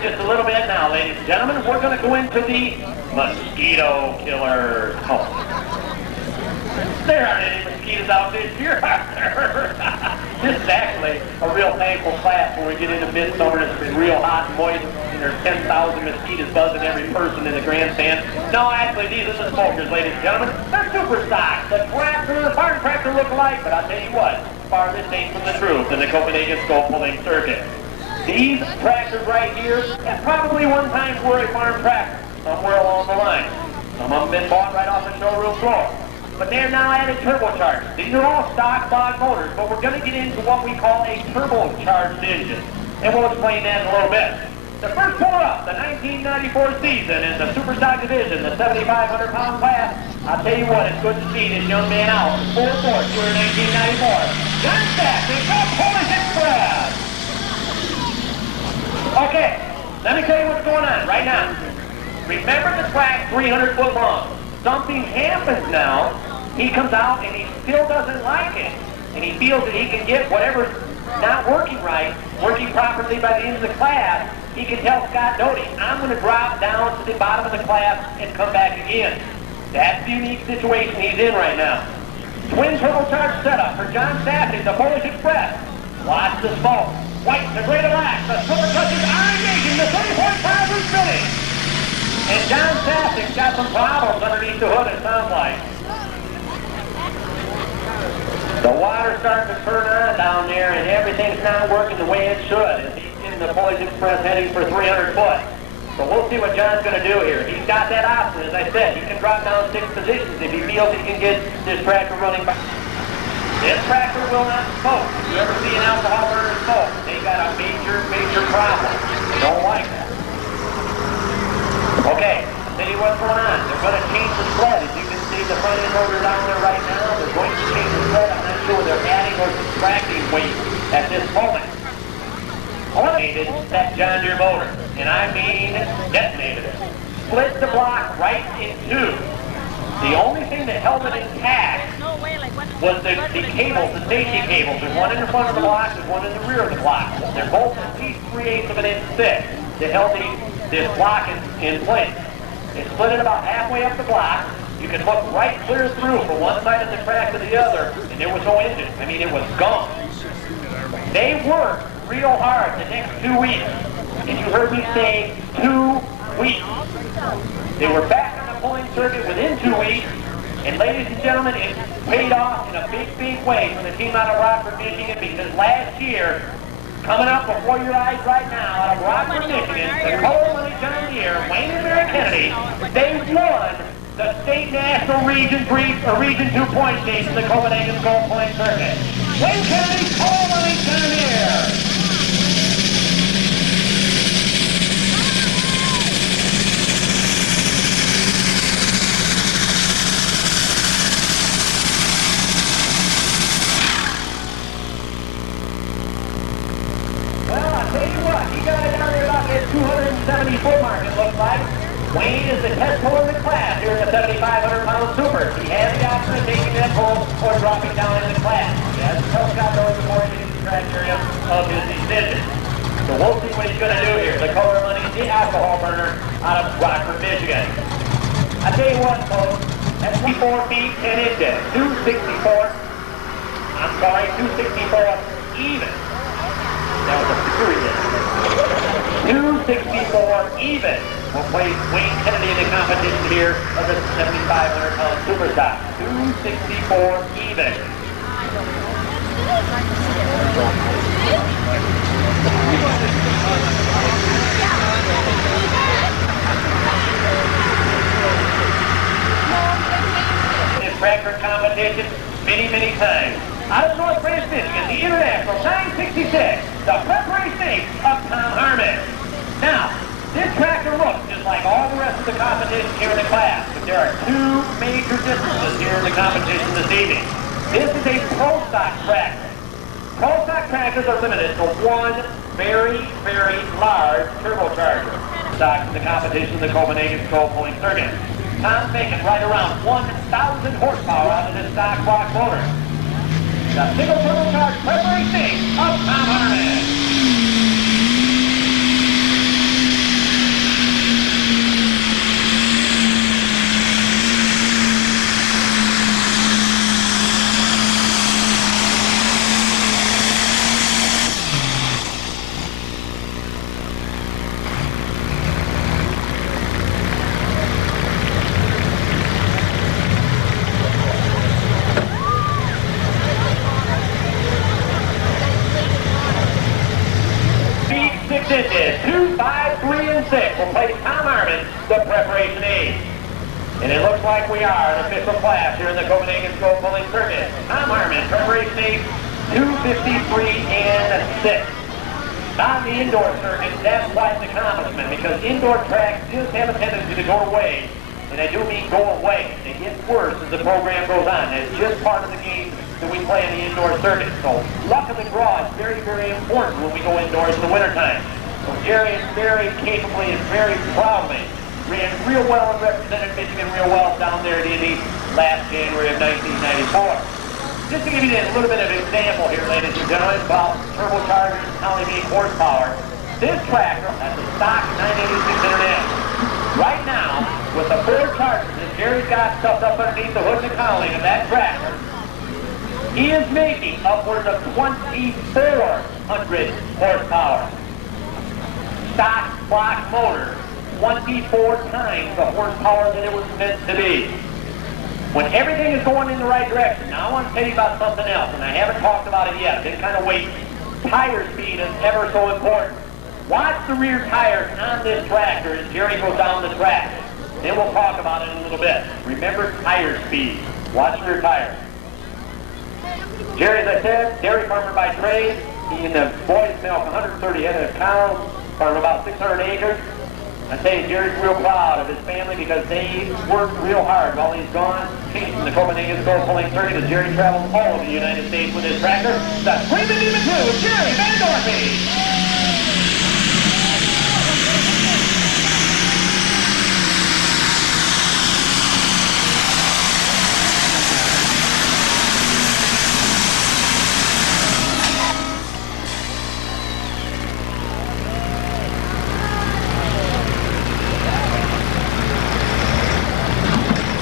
here just a little bit now, ladies and gentlemen. We're going to go into the mosquito killer cone. There aren't any mosquitoes out this year, are there? This is actually a real thankful class when we get into midsummer and it's been real hot and moist and there's 10,000 mosquitoes buzzing every person in the grandstand. No, actually, these are the smokers, ladies and gentlemen. They're super stock. The tractor and the farm tractor look alike, but I'll tell you what, farthest ain't from the truth in the Copenhagen Skull Pulling Circuit. These tractors right here have probably one time were a farm tractor somewhere along the line. Some of them been bought right off the showroom floor. But they're now added turbocharged. These are all stock block motors, but we're going to get into what we call a turbocharged engine. And we'll explain that in a little bit. The first puller up, the 1994 season in the super stock division, the 7,500-pound class. I'll tell you what, it's good to see this young man out. Full force here in 1994. John Stack, the Polish Express. Okay, let me tell you what's going on right now. Remember the track 300 foot long. Something happens now. He comes out and he still doesn't like it. And he feels that he can get whatever's not working right, working properly by the end of the class. He can tell Scott Doty, I'm going to drop down to the bottom of the class and come back again. That's the unique situation he's in right now. Twin turbocharged setup for John Safford, the Polish Express. Watch the smoke. White, the great relax. The silver touches are engaging. The 30.5 is spinning. And John Safford's got some problems underneath the hood, it sounds like. The water's starting to turn on down there, and everything's not working the way it should. And he's in the Polish Express heading for 300 foot. So we'll see what John's going to do here. He's got that option, as I said. He can drop down 6 positions if he feels he can get this tractor running back. This tractor will not smoke. If you ever see an alcohol burner smoke, they got a major, major problem. They don't like that. Okay, I'll tell you what's going on. They're going to change the sled. As you can see, the front end motor down there right now. They're going to change the sled. I'm not sure they're adding or subtracting weight at this moment. Eliminated that John Deere motor, and I mean detonated it. Split the block right in two. The only thing that held it intact was the cables, the safety cables. There's one in the front of the block, there's one in the rear of the block. They're both at least 3/8 of an inch thick that held this block in place. It split it about halfway up the block. You can look right clear through from one side of the track to the other, and there was no engine. I mean, it was gone. They worked real hard the next 2 weeks, and you heard me say 2 weeks. They were back on the pulling circuit within 2 weeks, and ladies and gentlemen, it paid off in a big, big way for the team out of Rockford, Michigan, because last year, coming up before your eyes right now, out of Rockford, Michigan, the Color Money John Deere, Wayne and Mary Kennedy, they won the state national region 2 point chase in the Copenhagen Skull Pulling Circuit. Wayne Kennedy, Color Money John Deere. He got it down there about that 274 mark, it looks like. Wayne is the test puller in the class here in the 7,500-pound super. He has the option of taking that pull or dropping down in the class. He has to tell Scott Doty before he gets the track area of his decision. So we'll see what he's going to do here. The Color Money, the alcohol burner out of Rockford, Michigan. I tell you what, folks, that's 4 feet 10 inches. 264. I'm sorry, 264 even. That was a period. 264 even will place Wayne Kennedy in the competition here of the 7,500-pound superstock. 264 even. This tractor competition many, many times. Out of North Branch, Michigan, the International 966, the preparation of Tom Harmon. Now, this tractor looks just like all the rest of the competition here in the class, but there are 2 major differences here in the competition this evening. This is a pro stock tractor. Pro stock tractors are limited to one very, very large turbocharger. Stock in the competition of the Copenhagen Skull Pulling Circuit. Tom's making right around 1,000 horsepower out of this stock block motor. The single turbocharged preparation of Tom Harmon. preparation age. And it looks like we are an official class here in the Copenhagen Stroke Pulling Circuit. Tom Harmon, preparation age 2:53 and 6. On the indoor circuit, that's quite an accomplishment because indoor tracks just have a tendency to go away. And I do mean go away. It gets worse as the program goes on. It's just part of the game that we play in the indoor circuit. So luck of the draw is very, very important when we go indoors in the wintertime. So Jerry is very capably and very proudly ran real well and represented Michigan real well down there at Indy last January of 1994. Just to give you a little bit of example here, ladies and gentlemen, about turbochargers and how they make horsepower. This tractor, that's a stock 986 right now, with the 4 chargers that Jerry's got stuffed up underneath the hood and cowling of that tractor, he is making upwards of 2,400 horsepower. Stock block motor, 24 times the horsepower that it was meant to be. When everything is going in the right direction, now I want to tell you about something else, and I haven't talked about it yet. I've been kind of waiting. Tire speed is ever so important. Watch the rear tires on this tractor as Jerry goes down the track. Then we'll talk about it in a little bit. Remember tire speed. Watch the rear tires. Jerry, as I said, dairy farmer by trade. He and the boys milk 130 head of cows, farm about 600 acres. I tell you, Jerry's real proud of his family because they worked real hard while he's gone, chasing the Copenhagen Stroke Pulling Circuit as Jerry travels all over the United States with his tractor. The Screaming Demon 2, Jerry Vandorpe.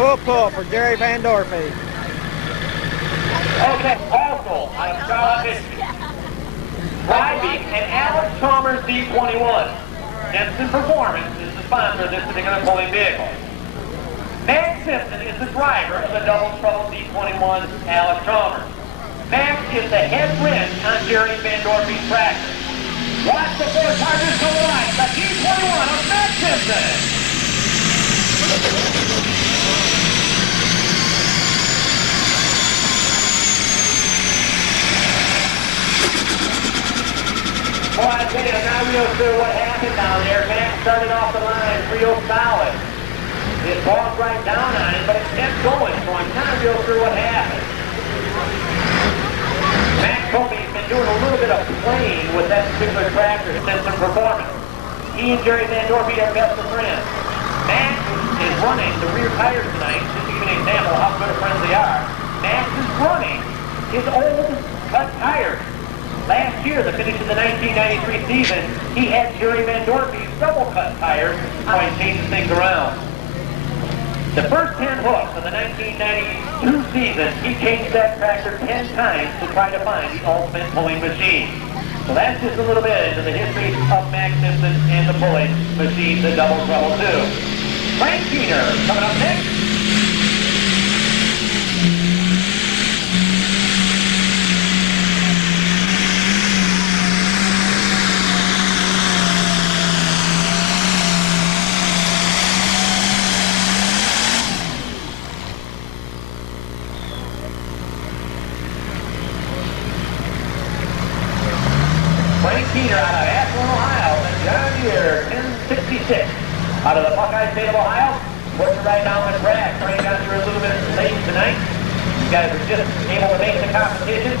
Full pull for Jerry Vandorpe. Okay, also out of Charlotte, Michigan, Frye and Alex Chalmers D21. Jensen Performance is the sponsor of this particular pulling vehicle. Max Simpson is the driver of the double trouble D21 Alex Chalmers. Max is the head wrench on Jerry Vandorpe's tractor. Watch the 4 chargers go live. The D21 of Max Simpson. Well, I tell you, I'm not real sure what happened down there. Max started off the line real solid. It walked right down on it, but it kept going, so I'm not real sure what happened. Max told me he's been doing a little bit of playing with that particular tractor since the performance. He and Jerry Vandorpe are best of friends. Max is running the rear tires tonight, just to give you an example of how good of friends they are. Max is running his old cut tires. Last year, the finish of the 1993 season, he had Jerry Vandorpe's double-cut tires. Now he changes things around. The first 10 hooks of the 1992 season, he changed that tractor 10 times to try to find the ultimate pulling machine. So that's just a little bit into the history of Max Simpson and the pulling machine, the Double Trouble 2. Frank Keener coming up next. Frank Keener out of Ashland, Ohio, the John Deere 1066. Out of the Buckeye State of Ohio, working right down the track. Frank got here a little bit late tonight. You guys were just able to make the competition.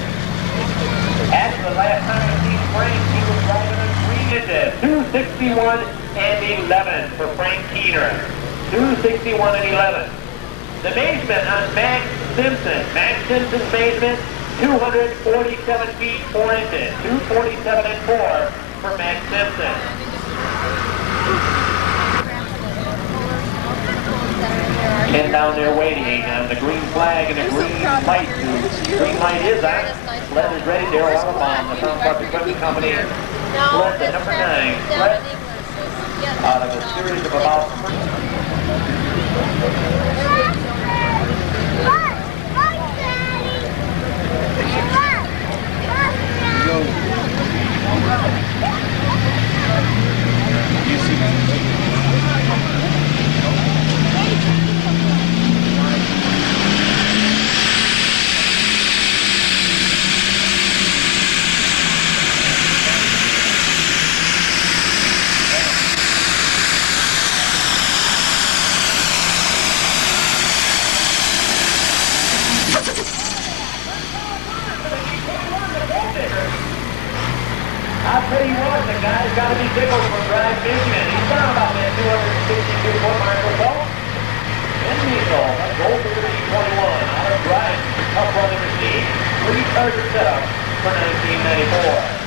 Actually, the last time I seen Frank, he was driving a 261 and 11 for Frank Keener. 261 and 11. The measurement on Max Simpson. Max Simpson's measurement, 247 feet 4 inches. 247 and 4 for Max Simpson. And down there waiting on the green flag and the green light. The green light is on. Sled is ready. Darryl Alabama, the Front Park Equipment Company. Sled, the number 9. Sled out of a series of about... 62-foot mark or so. And Diesel, that goal for the 21 out of Frye. Tough running machine. 3-target setup for 1994.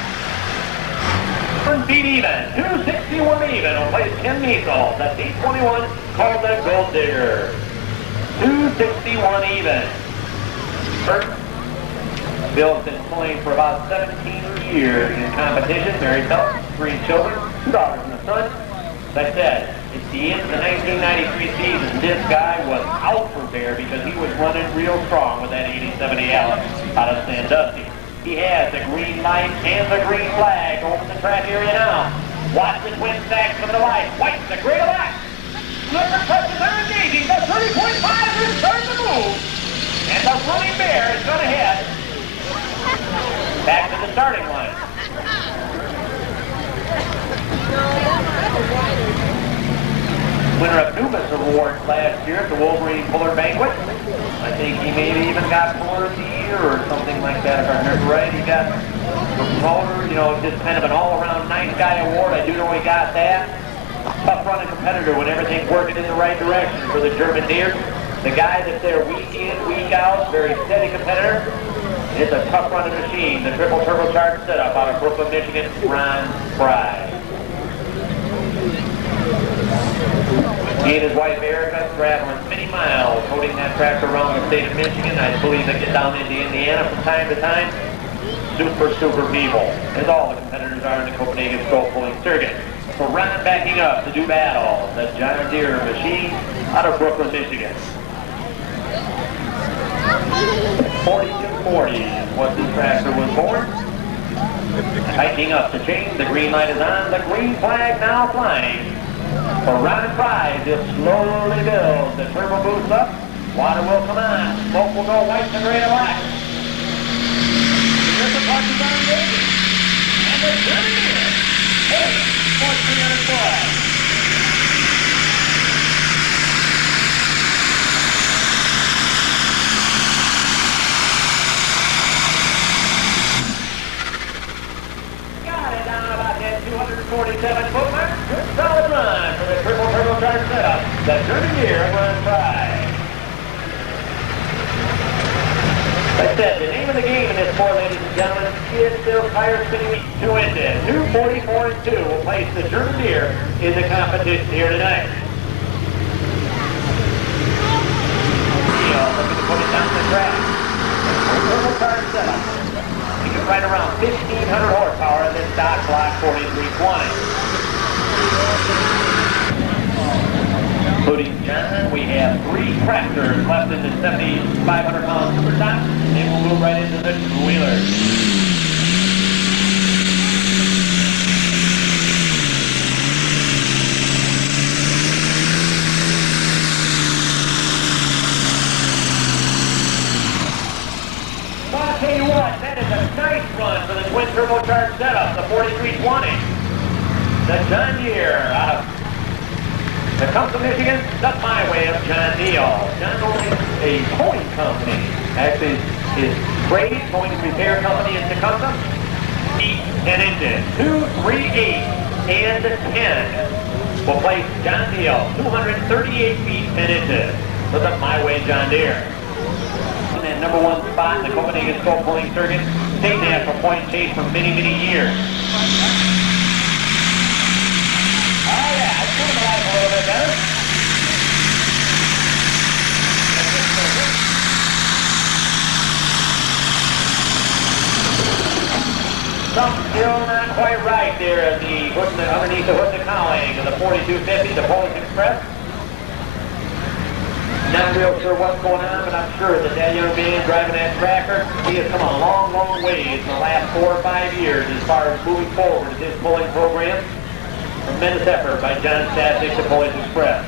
1 feet even, 261 even will place Ken Measles. That D21 called the Gold Digger. 261 even. Bill's been playing for about 17 years in competition. Married couple, 3 children, 2 daughters and a son. As I said, it's the end of the 1993 season. This guy was out for Bear because he was running real strong with that 87 Allen out of Sandusky. He has the green light and the green flag over the track area now. Watson wins back from the light. White, the gray to left. Slipper touches are engaging. The 30.5 is starting to move. And the running Bear is going to head back to the starting line. Winner of Nubis Award last year at the Wolverine Puller Banquet. I think he maybe even got Puller of the Year or something like that, if I remember right. He got the promoter, you know, just kind of an all-around nice guy award. I do know he got that. Tough running competitor when everything's working in the right direction for the German Deer. The guy that's there week in, week out, very steady competitor. It's a tough running machine. The triple turbocharged setup out of Brooklyn, Michigan, Ron Frye. He and his wife Erica traveling many miles, holding that tractor around the state of Michigan. I believe they get down into Indiana from time to time. Super people, as all the competitors are in the Copenhagen Stroll Pulling Circuit. So Ron backing up to do battle. The John Deere machine out of Brooklyn, Michigan. 4240 is what this tractor was born. Tightening up the chain, the green light is on, the green flag now flying. For Ron Frye, just slowly builds. The turbo boosts up, water will come on, smoke will go white and gray to black. Here's the punches on engaging. And they're turning in. Hey, 4,300 foot. Got it down about that 247 foot mark. Good solid run for the triple turbocharged setup. The German Deere Ron Frye. Like I said, the name of the game in this sport, ladies and gentlemen, is still tire spinning 2 engine. 244 and 2 will place the German Deere in the competition here tonight. Looking to put it down the track. Turbocharged setup. You can ride around 1,500 horsepower in this stock block 4320. Including John, we have 3 tractors left in the 7,500-pound super stock. They will move right into the two-wheelers. Well, I'll tell you what, that is a nice run for the twin turbocharged setup, the 4320. The John Deere out of Tecumseh, Michigan. That's my way of John Neal. John owns a towing company. Actually, his trade towing repair company in Tecumseh. 10 engine, 2, 3, 8, and 10 will place John Neal 238 feet 10 inches. Look up my way, John Deere. In that #1 spot in the Copenhagen Stroll Pulling Circuit, state national point chase for many years. Oh yeah, it's coming to life a little bit better. Something still not quite right there at the underneath the hood cowling of the 4250, the Polish Express. Not real sure what's going on, but I'm sure that young man driving that tractor, he has come a long way in the last 4 or 5 years as far as moving forward with his pulling program. Tremendous effort by John Stasek, the Polish Express.